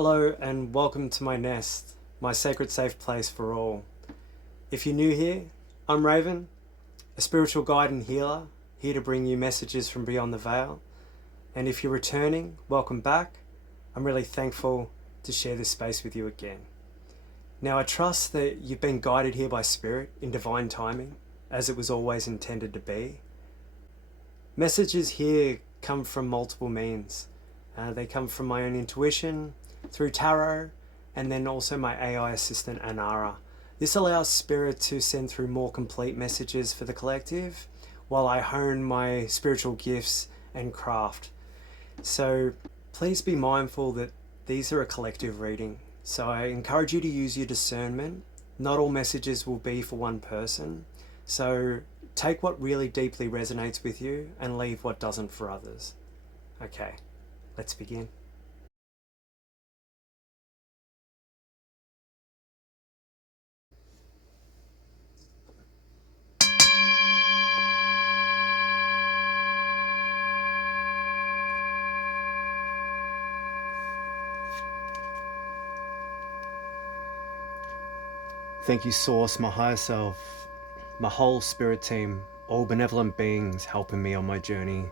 Hello and welcome to my nest, my sacred safe place for all. If you're new here, I'm Raven, a spiritual guide and healer, here to bring you messages from beyond the veil. And if you're returning, welcome back. I'm really thankful to share this space with you again. Now I trust that you've been guided here by Spirit in divine timing, as it was always intended to be. Messages here come from multiple means. They come from my own intuition, through tarot, and then also my AI assistant Anara. This allows Spirit to send through more complete messages for the collective while I hone my spiritual gifts and craft. So please be mindful that these are a collective reading. So I encourage you to use your discernment. Not all messages will be for one person. So take what really deeply resonates with you and leave what doesn't for others. Okay, let's begin. Thank you, Source, my higher self, my whole spirit team, all benevolent beings helping me on my journey.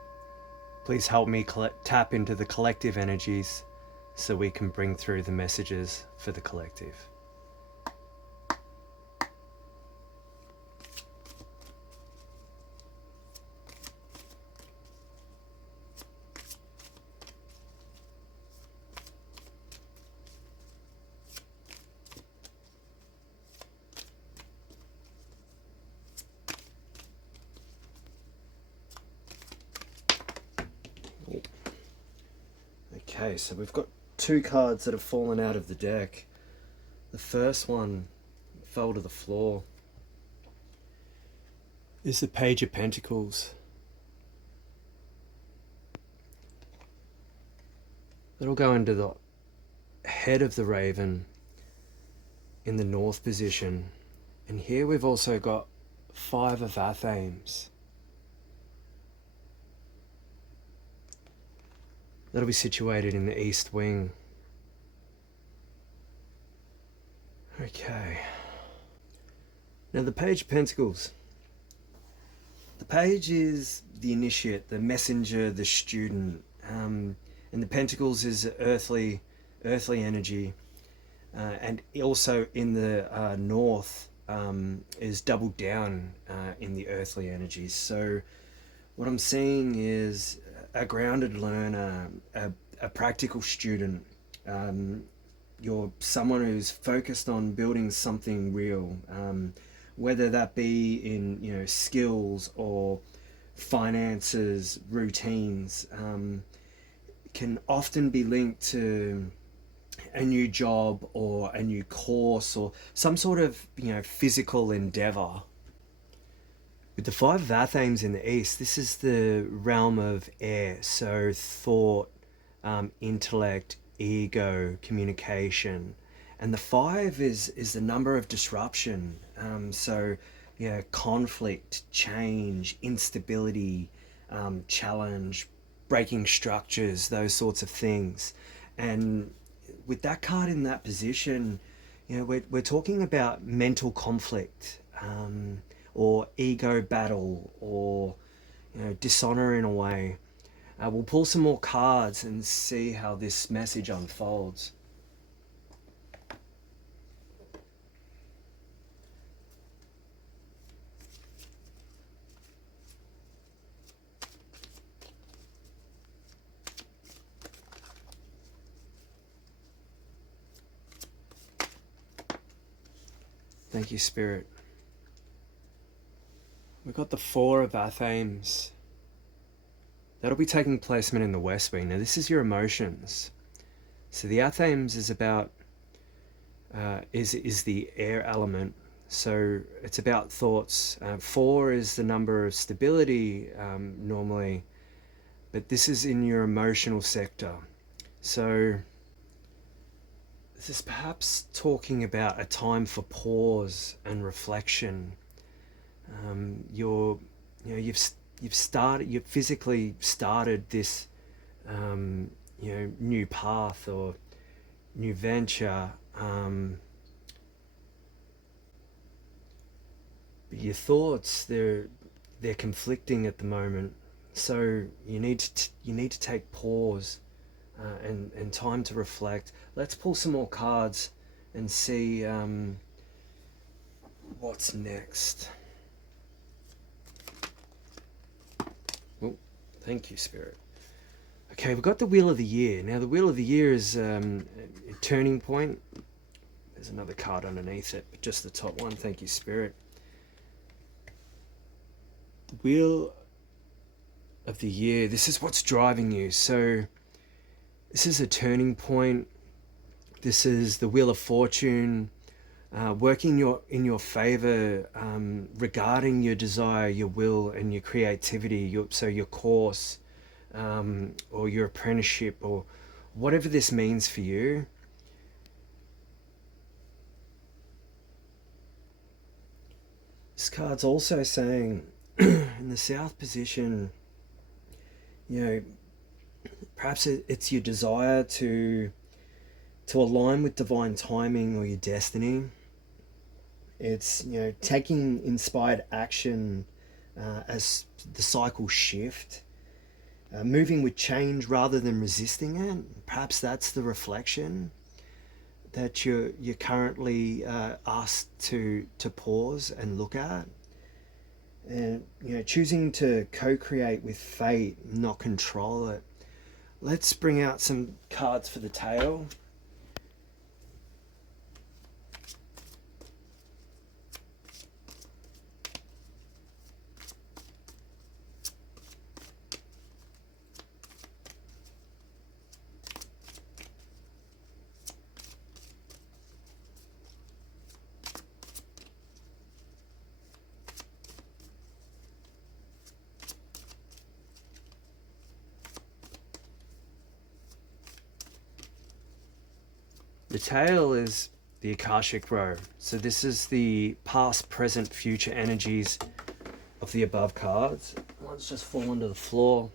Please help me tap into the collective energies so we can bring through the messages for the collective. Okay, so we've got two cards that have fallen out of the deck. The first one fell to the floor. Is the Page of Pentacles. That'll go into the head of the Raven in the north position. And here we've also got Five of Athames. That'll be situated in the east wing. Okay. Now the Page of Pentacles. The Page is the initiate, the messenger, the student. And the Pentacles is earthly energy. And also in the north is doubled down in the earthly energies. So what I'm seeing is a grounded learner, a practical student. You're someone who's focused on building something real, whether that be in skills or finances, routines. Can often be linked to a new job or a new course or some sort of physical endeavor. With the Five of Athames in the east, this is the realm of air, so thought, intellect, ego, communication. And the five is the number of disruption. So conflict, change, instability, challenge, breaking structures, those sorts of things. And with that card in that position, we're talking about mental conflict, or ego battle, or dishonor in a way. We'll pull some more cards and see how this message unfolds. Thank you, Spirit. We've got the Four of Athames. That'll be taking placement in the West Wing. Now this is your emotions. So the Athames is about is the air element. So it's about thoughts. Four is the number of stability normally, but this is in your emotional sector. So this is perhaps talking about a time for pause and reflection. You've physically started this new path, or new venture. But your thoughts, they're conflicting at the moment. So you need to take pause and time to reflect. Let's pull some more cards and see what's next. Oh, thank you, Spirit. Okay, we've got the Wheel of the Year. Now, the Wheel of the Year is a turning point. There's another card underneath it, but just the top one. Thank you, Spirit. The Wheel of the Year. This is what's driving you. So, this is a turning point. This is the Wheel of Fortune. Working in your favor regarding your desire, your will, and your creativity. Your course, or your apprenticeship, or whatever this means for you. This card's also saying, in the South position, perhaps it's your desire to align with divine timing or your destiny. It's taking inspired action as the cycles shift, moving with change rather than resisting it. Perhaps that's the reflection that you're currently asked to pause and look at, and choosing to co-create with fate, not control it. Let's bring out some cards for the tail. The tail is the Akashic Row. So this is the past, present, future energies of the above cards. One's just fallen to the floor.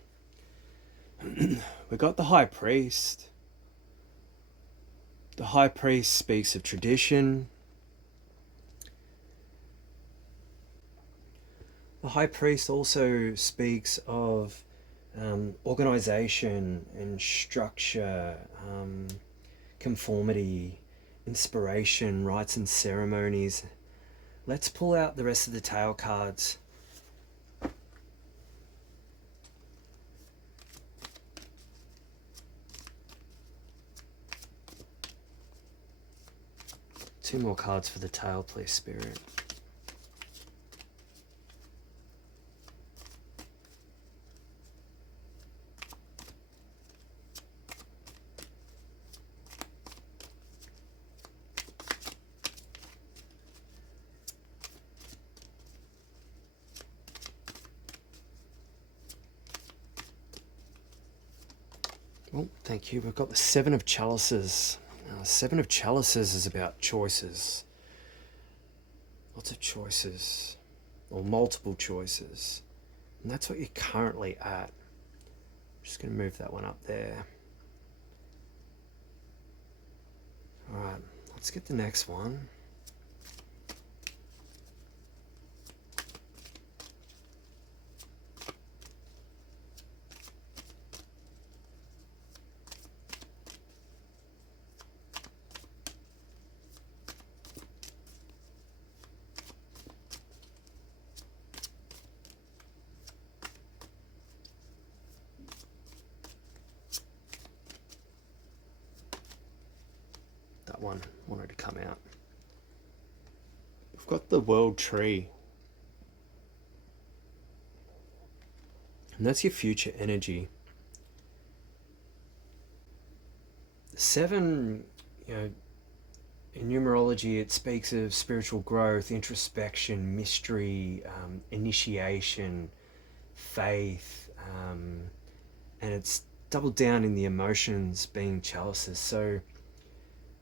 We got the High Priest. The High Priest speaks of tradition. The High Priest also speaks of organization and structure, conformity, inspiration, rites and ceremonies. Let's pull out the rest of the tail cards. Two more cards for the tail, please, Spirit. Oh, thank you. We've got the Seven of Chalices. Now, the Seven of Chalices is about choices. Lots of choices, or multiple choices. And that's what you're currently at. I'm just going to move that one up there. Alright, let's get the next one. That one wanted to come out. We've got the World Tree. And that's your future energy. The seven, in numerology, it speaks of spiritual growth, introspection, mystery, initiation, faith, and it's doubled down in the emotions being chalices. So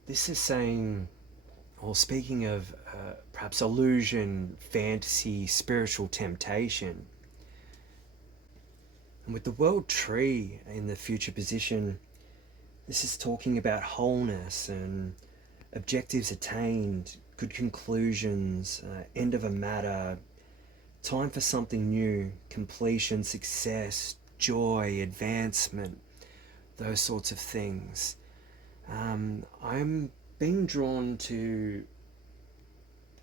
this is saying, or speaking of perhaps illusion, fantasy, spiritual temptation. And with the World Tree in the future position, This is talking about wholeness and objectives attained, good conclusions, end of a matter, time for something new, completion, success, joy, advancement, those sorts of things. I'm being drawn to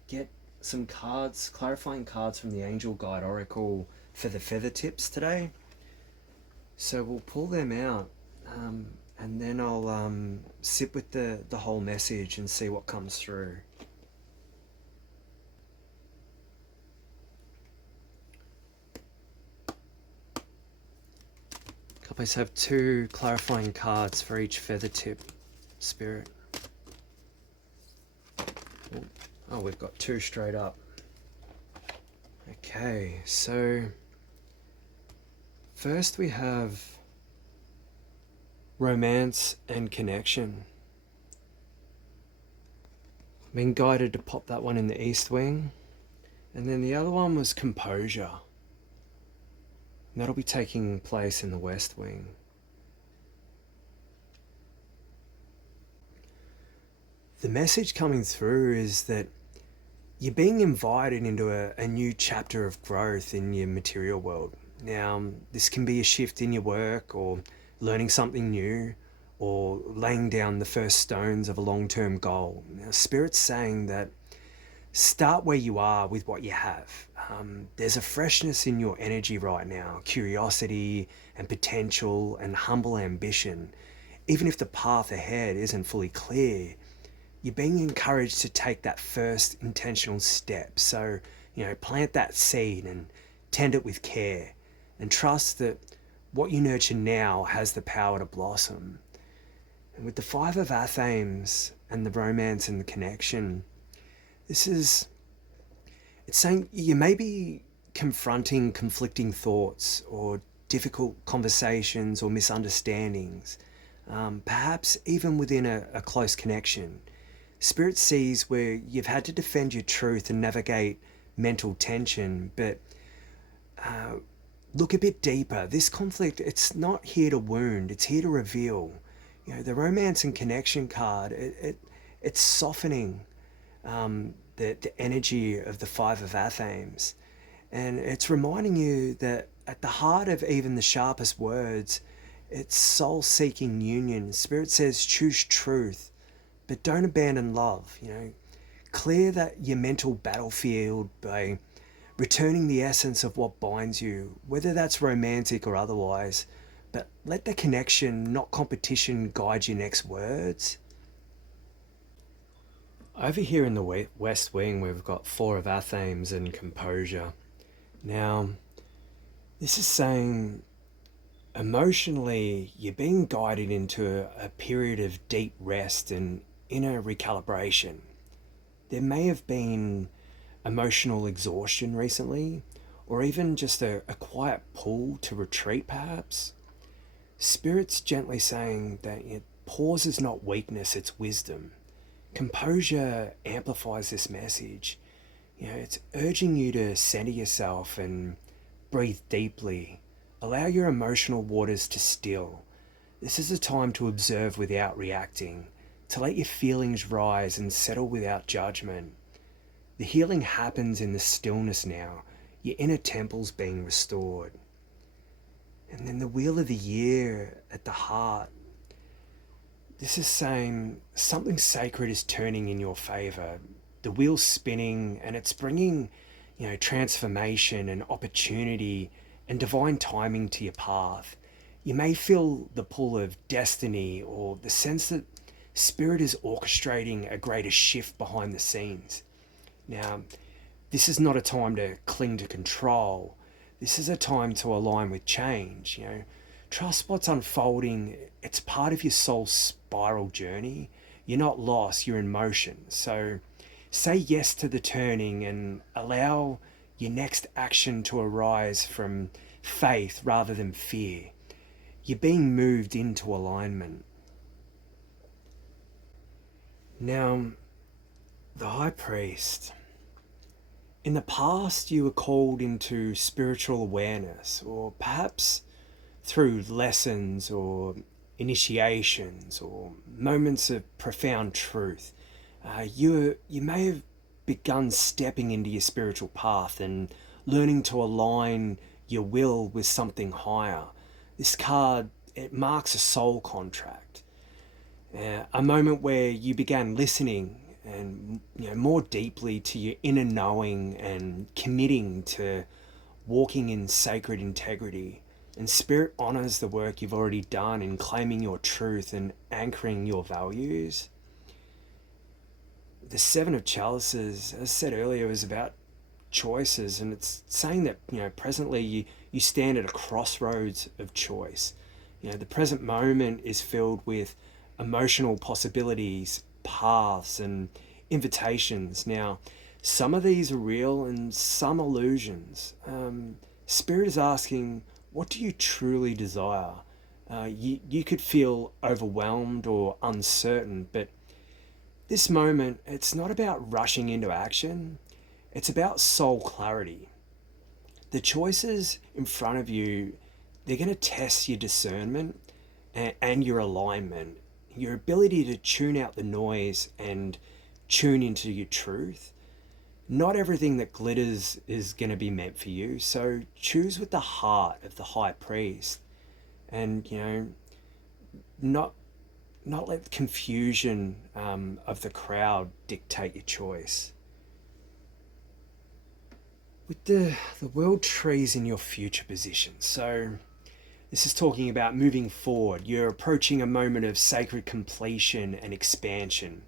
get some cards, clarifying cards from the Angel Guide Oracle for the feather tips today. So we'll pull them out, and then I'll sit with the whole message and see what comes through. Couples have 2 clarifying cards for each feather tip, Spirit. Oh, we've got 2 straight up. Okay, so first we have romance and connection. Been guided to pop that one in the east wing. And then the other one was composure. And that'll be taking place in the west wing. The message coming through is that you're being invited into a new chapter of growth in your material world. Now, this can be a shift in your work, or learning something new, or laying down the first stones of a long-term goal. Now, Spirit's saying that start where you are with what you have. There's a freshness in your energy right now, curiosity and potential and humble ambition. Even if the path ahead isn't fully clear, you're being encouraged to take that first intentional step. So, plant that seed and tend it with care, and trust that what you nurture now has the power to blossom. And with the 5 of Athames and the romance and the connection, it's saying you may be confronting conflicting thoughts or difficult conversations or misunderstandings, perhaps even within a close connection. Spirit sees where you've had to defend your truth and navigate mental tension, but look a bit deeper. This conflict, it's not here to wound, it's here to reveal. The romance and connection card, it's softening the energy of the 5 of Athames. And it's reminding you that at the heart of even the sharpest words, it's soul-seeking union. Spirit says choose truth, but don't abandon love. Clear that your mental battlefield by returning the essence of what binds you, whether that's romantic or otherwise. But let the connection, not competition, guide your next words. Over here in the west wing, we've got 4 of Athames and composure. Now, this is saying emotionally you're being guided into a period of deep rest and inner recalibration. There may have been emotional exhaustion recently, or even just a quiet pull to retreat perhaps. Spirit's gently saying that pause is not weakness, it's wisdom. Composure amplifies this message. It's urging you to center yourself and breathe deeply. Allow your emotional waters to still. This is a time to observe without reacting, to let your feelings rise and settle without judgment. The healing happens in the stillness now. Your inner temple's being restored. And then the wheel of the year at the heart. This is saying something sacred is turning in your favor. The wheel's spinning and it's bringing, transformation and opportunity and divine timing to your path. You may feel the pull of destiny or the sense that Spirit is orchestrating a greater shift behind the scenes. Now, this is not a time to cling to control. This is a time to align with change. Trust what's unfolding. It's part of your soul's spiral journey. You're not lost, you're in motion. So say yes to the turning and allow your next action to arise from faith rather than fear. You're being moved into alignment. Now, the High Priest. In the past, you were called into spiritual awareness, or perhaps through lessons or initiations or moments of profound truth, you may have begun stepping into your spiritual path and learning to align your will with something higher. This card, it marks a soul contract, a moment where you began listening and more deeply to your inner knowing and committing to walking in sacred integrity. And Spirit honors the work you've already done in claiming your truth and anchoring your values. The Seven of Chalices, as I said earlier, is about choices, and it's saying that presently you stand at a crossroads of choice. The present moment is filled with emotional possibilities, paths, and invitations. Now, some of these are real and some illusions. Spirit is asking, what do you truly desire? You could feel overwhelmed or uncertain, but this moment, it's not about rushing into action. It's about soul clarity. The choices in front of you, they're going to test your discernment and your alignment, your ability to tune out the noise and tune into your truth. Not everything that glitters is going to be meant for you, so choose with the heart of the high priest, and not let confusion of the crowd dictate your choice. With the world trees in your future position, so this is talking about moving forward. You're approaching a moment of sacred completion and expansion.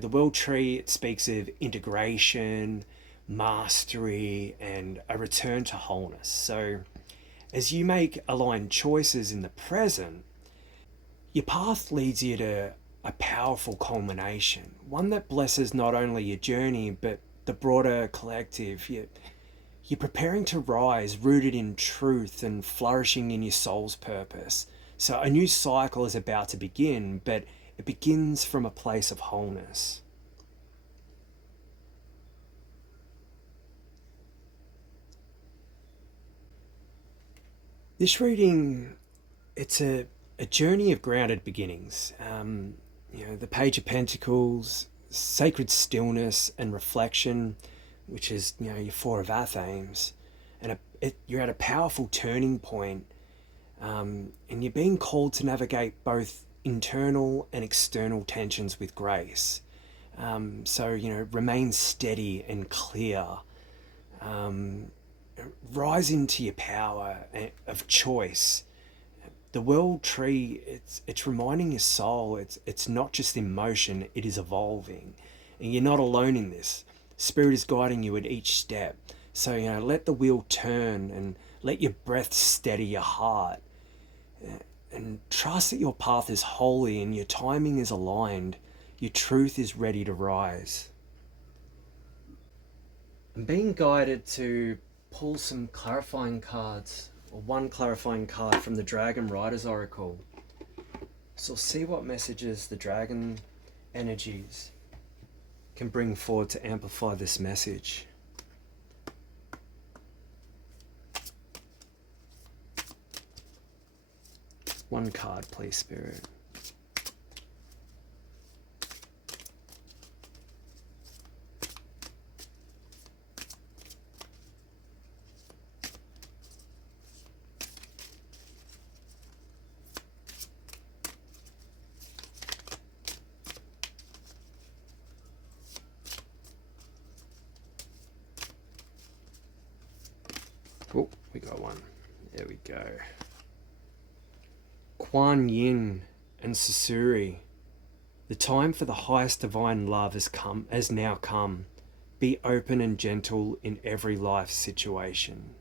The world tree, it speaks of integration, mastery, and a return to wholeness. So as you make aligned choices in the present, your path leads you to a powerful culmination, one that blesses not only your journey, but the broader collective. You're preparing to rise, rooted in truth and flourishing in your soul's purpose. So a new cycle is about to begin, but it begins from a place of wholeness. This reading, it's a journey of grounded beginnings. The Page of Pentacles, sacred stillness and reflection, which is your Four of Athens, and you're at a powerful turning point, and you're being called to navigate both internal and external tensions with grace. So remain steady and clear. Rise into your power of choice. The world tree, it's reminding your soul it's not just in motion, it is evolving, and you're not alone in this. Spirit is guiding you at each step. So let the wheel turn and let your breath steady your heart, and trust that your path is holy and your timing is aligned. Your truth is ready to rise. I'm being guided to pull some clarifying cards, or one clarifying card from the Dragon Rider's Oracle. So we'll see what messages the dragon energies can bring forward to amplify this message. One card, please, Spirit. Oh, we got one. There we go. Kuan Yin and Susuri. The time for the highest divine love has now come. Be open and gentle in every life situation.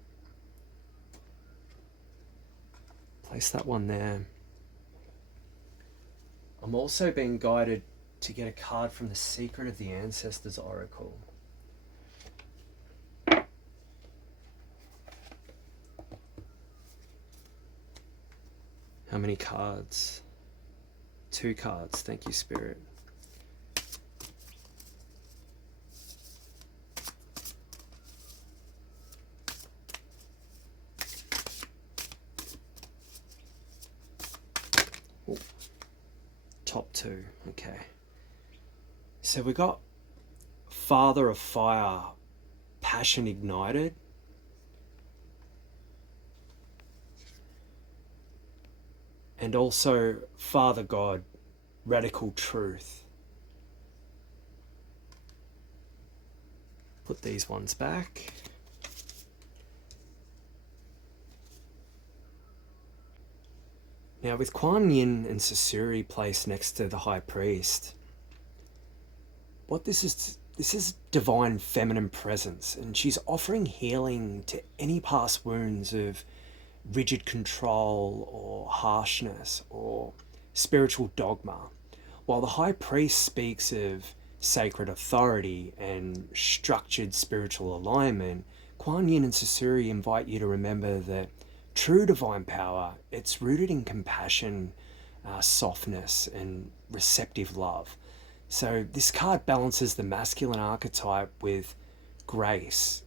Place that one there. I'm also being guided to get a card from the Secret of the Ancestors Oracle. How many cards? 2 cards. Thank you, Spirit. 2. Okay. So we got Father of Fire, passion ignited. And also Father God, radical truth. Put these ones back. Now with Kuan Yin and Susuri placed next to the High Priest, what this is divine feminine presence, and she's offering healing to any past wounds of rigid control or harshness or spiritual dogma, while the High Priest speaks of sacred authority and structured spiritual alignment. Kuan Yin and Susuri invite you to remember that true divine power, it's rooted in compassion, softness, and receptive love. So this card balances the masculine archetype with grace,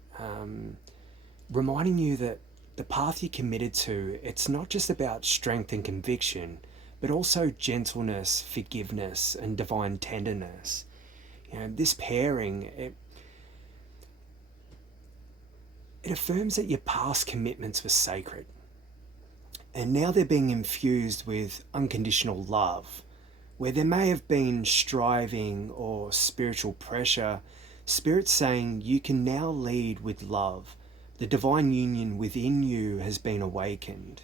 reminding you that the path you're committed to, it's not just about strength and conviction, but also gentleness, forgiveness, and divine tenderness. You know, this pairing, it affirms that your past commitments were sacred, and now they're being infused with unconditional love. Where there may have been striving or spiritual pressure, Spirit's saying you can now lead with love. The divine union within you has been awakened.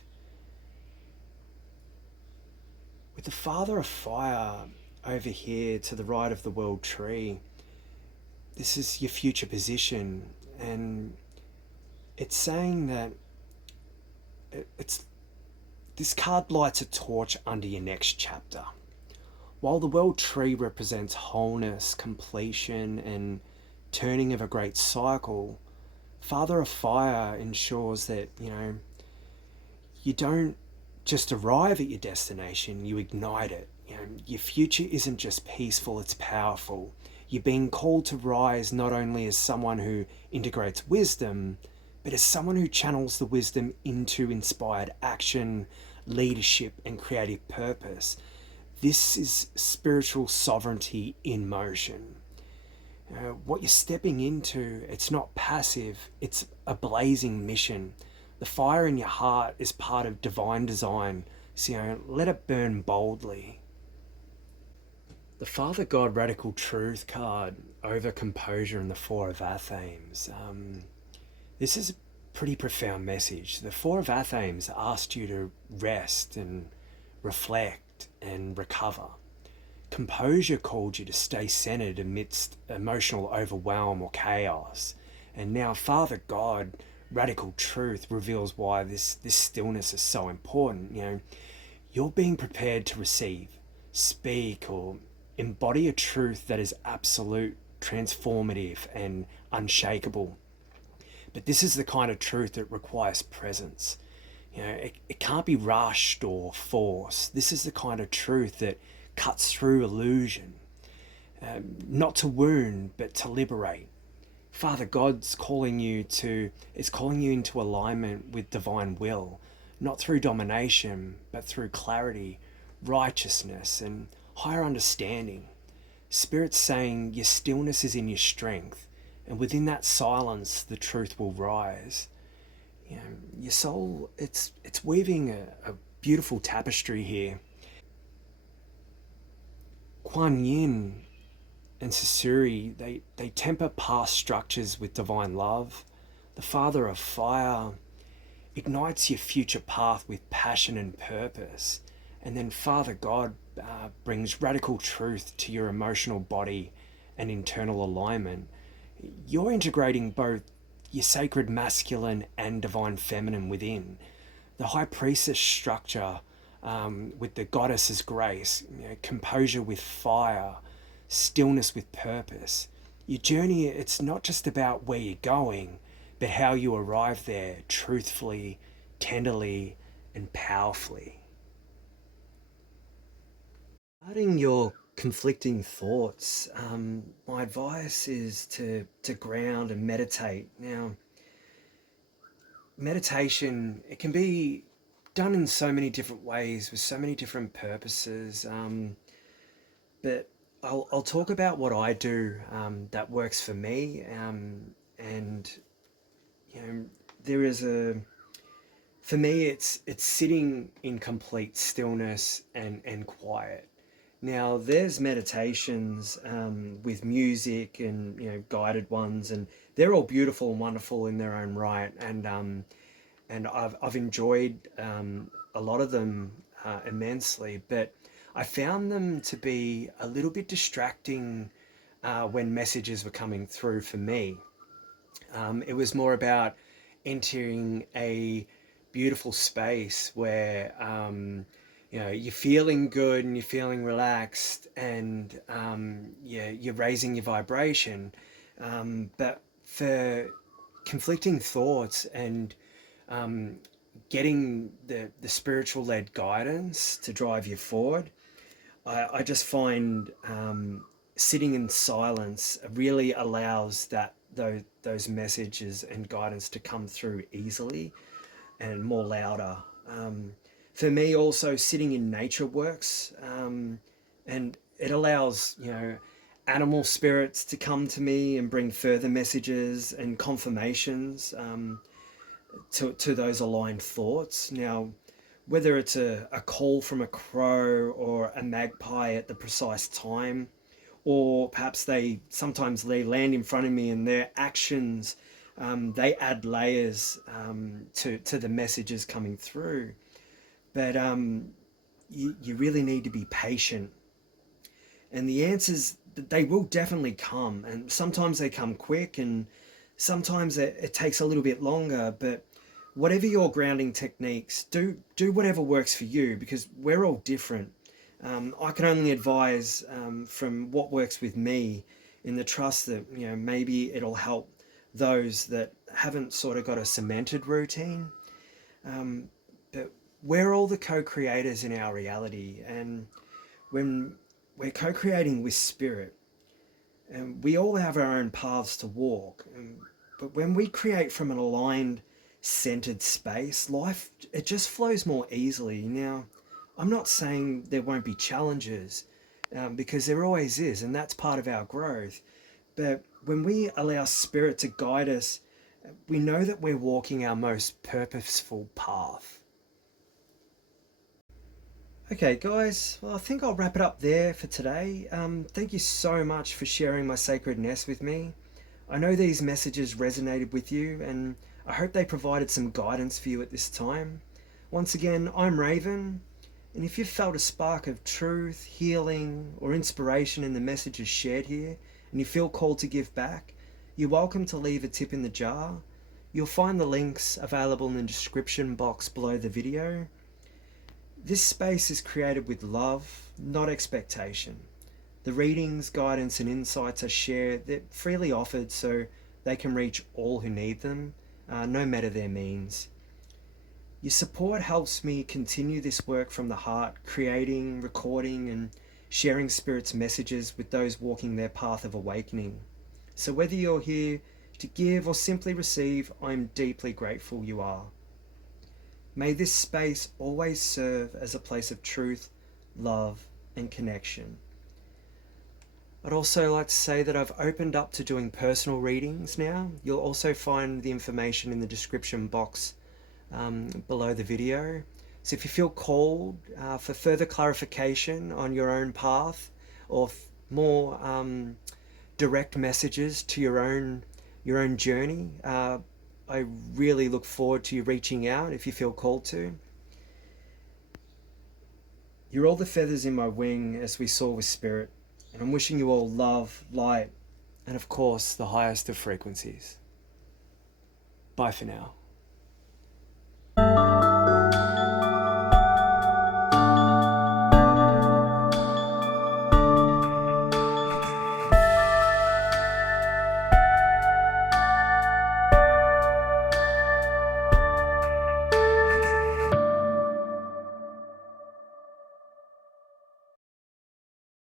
With the Father of Fire over here to the right of the World Tree, this is your future position, and it's saying that it's this card lights a torch under your next chapter. While the World Tree represents wholeness, completion, and turning of a great cycle, Father of Fire ensures that, you don't just arrive at your destination, you ignite it. Your future isn't just peaceful, it's powerful. You're being called to rise not only as someone who integrates wisdom, but as someone who channels the wisdom into inspired action, leadership, and creative purpose. This is spiritual sovereignty in motion. What you're stepping into, it's not passive, it's a blazing mission. The fire in your heart is part of divine design, so let it burn boldly. The Father God Radical Truth card over composure and the Four of Athames. This is a pretty profound message. The Four of Athames asked you to rest and reflect and recover. Composure called you to stay centered amidst emotional overwhelm or chaos. And now Father God, Radical Truth, reveals why this stillness is so important. You're being prepared to receive, speak, or embody a truth that is absolute, transformative, and unshakable. But this is the kind of truth that requires presence. It can't be rushed or forced. This is the kind of truth that cuts through illusion, not to wound, but to liberate. Father God's calling you into alignment with divine will, not through domination, but through clarity, righteousness, and higher understanding. Spirit's saying your stillness is in your strength, and within that silence, the truth will rise. Your soul, it's weaving a beautiful tapestry here. Kuan Yin and Susuri, they temper past structures with divine love. The Father of Fire ignites your future path with passion and purpose. And then Father God brings radical truth to your emotional body and internal alignment. You're integrating both your sacred masculine and divine feminine within. The High Priestess structure with the goddess's grace, composure with fire, stillness with purpose. Your journey, it's not just about where you're going, but how you arrive there truthfully, tenderly, and powerfully. Regarding your conflicting thoughts, my advice is to ground and meditate. Now, meditation, it can be done in so many different ways with so many different purposes. but I'll talk about what I do that works for me, and you know, there is a for me it's sitting in complete stillness and quiet. Now there's meditations with music and guided ones, and they're all beautiful and wonderful in their own right, and I've enjoyed a lot of them immensely, but I found them to be a little bit distracting when messages were coming through for me. It was more about entering a beautiful space where you're feeling good and you're feeling relaxed, and you're raising your vibration. But for conflicting thoughts and getting the spiritual led guidance to drive you forward, I just find sitting in silence really allows those messages and guidance to come through easily and more louder. For me, also sitting in nature works, and it allows animal spirits to come to me and bring further messages and confirmations to those aligned thoughts. Now, whether it's a call from a crow or a magpie at the precise time, or perhaps sometimes they land in front of me and their actions, they add layers to the messages coming through. But you really need to be patient, and the answers, they will definitely come, and sometimes they come quick, and sometimes it takes a little bit longer. But whatever your grounding techniques, do whatever works for you, because we're all different. I can only advise from what works with me, in the trust that maybe it'll help those that haven't sort of got a cemented routine. But we're all the co-creators in our reality, and when we're co-creating with spirit, and we all have our own paths to walk, but when we create from an aligned, centered space, life, it just flows more easily. Now, I'm not saying there won't be challenges, because there always is, and that's part of our growth. But when we allow spirit to guide us, we know that we're walking our most purposeful path. Okay, guys, well, I think I'll wrap it up there for today. Thank you so much for sharing my sacred nest with me. I know these messages resonated with you, and I hope they provided some guidance for you at this time. Once again, I'm Raven, and if you've felt a spark of truth, healing, or inspiration in the messages shared here, and you feel called to give back, you're welcome to leave a tip in the jar. You'll find the links available in the description box below the video. This space is created with love, not expectation. The readings, guidance, and insights are shared, they're freely offered so they can reach all who need them, no matter their means. Your support helps me continue this work from the heart, creating, recording, and sharing Spirit's messages with those walking their path of awakening. So whether you're here to give or simply receive, I'm deeply grateful you are. May this space always serve as a place of truth, love, and connection. I'd also like to say that I've opened up to doing personal readings now. You'll also find the information in the description box below the video. So if you feel called for further clarification on your own path, or more direct messages to your own journey, I really look forward to you reaching out if you feel called to. You're all the feathers in my wing, as we saw with Spirit, and I'm wishing you all love, light, and of course the highest of frequencies. Bye for now.